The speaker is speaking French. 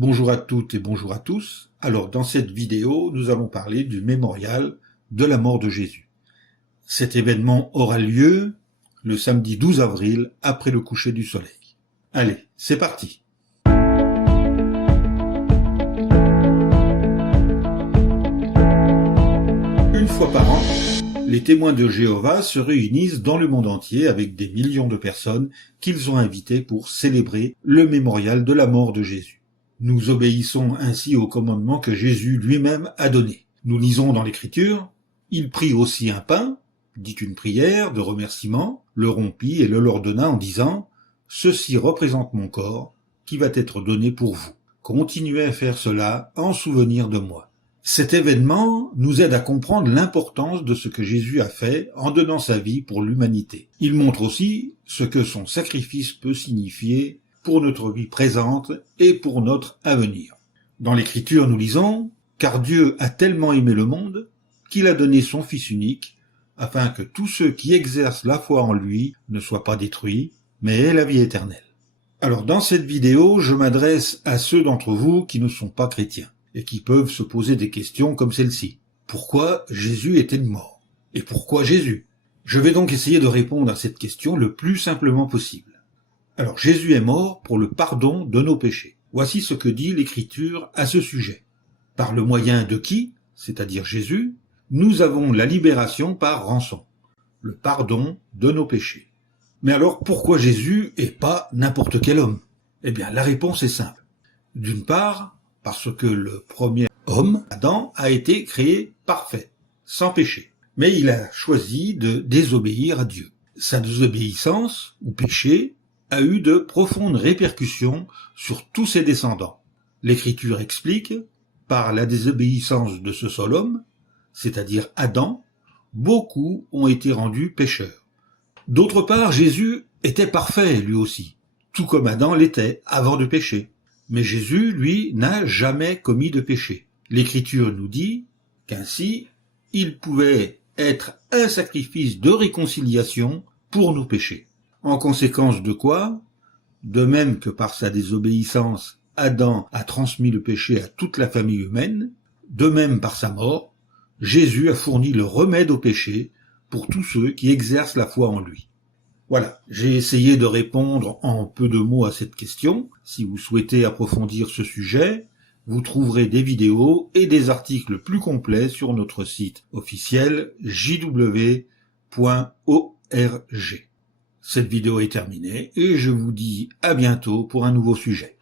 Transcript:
Bonjour à toutes et bonjour à tous. Alors dans cette vidéo, nous allons parler du mémorial de la mort de Jésus. Cet événement aura lieu le samedi 12 avril après le coucher du soleil. Allez, c'est parti. Une fois par an, les témoins de Jéhovah se réunissent dans le monde entier avec des millions de personnes qu'ils ont invitées pour célébrer le mémorial de la mort de Jésus. Nous obéissons ainsi au commandement que Jésus lui-même a donné. Nous lisons dans l'Écriture, « Il prit aussi un pain, dit une prière de remerciement, le rompit et le leur donna en disant « Ceci représente mon corps qui va être donné pour vous. Continuez à faire cela en souvenir de moi. » Cet événement nous aide à comprendre l'importance de ce que Jésus a fait en donnant sa vie pour l'humanité. Il montre aussi ce que son sacrifice peut signifier pour notre vie présente et pour notre avenir. Dans l'Écriture, nous lisons « Car Dieu a tellement aimé le monde qu'il a donné son Fils unique, afin que tous ceux qui exercent la foi en lui ne soient pas détruits, mais aient la vie éternelle. » Alors dans cette vidéo, je m'adresse à ceux d'entre vous qui ne sont pas chrétiens et qui peuvent se poser des questions comme celle-ci. Pourquoi Jésus est-il mort? Et pourquoi Jésus? Je vais donc essayer de répondre à cette question le plus simplement possible. Alors Jésus est mort pour le pardon de nos péchés. Voici ce que dit l'Écriture à ce sujet. Par le moyen de qui, c'est-à-dire Jésus, nous avons la libération par rançon, le pardon de nos péchés. Mais alors pourquoi Jésus et pas n'importe quel homme? Eh bien la réponse est simple. D'une part, parce que le premier homme, Adam, a été créé parfait, sans péché. Mais il a choisi de désobéir à Dieu. Sa désobéissance, ou péché, a eu de profondes répercussions sur tous ses descendants. L'Écriture explique, par la désobéissance de ce seul homme, c'est-à-dire Adam, beaucoup ont été rendus pécheurs. D'autre part, Jésus était parfait lui aussi, tout comme Adam l'était avant de pécher. Mais Jésus, lui, n'a jamais commis de péché. L'Écriture nous dit qu'ainsi, il pouvait être un sacrifice de réconciliation pour nos péchés. En conséquence de quoi, de même que par sa désobéissance, Adam a transmis le péché à toute la famille humaine, de même par sa mort, Jésus a fourni le remède au péché pour tous ceux qui exercent la foi en lui. Voilà, j'ai essayé de répondre en peu de mots à cette question. Si vous souhaitez approfondir ce sujet, vous trouverez des vidéos et des articles plus complets sur notre site officiel jw.org. Cette vidéo est terminée et je vous dis à bientôt pour un nouveau sujet.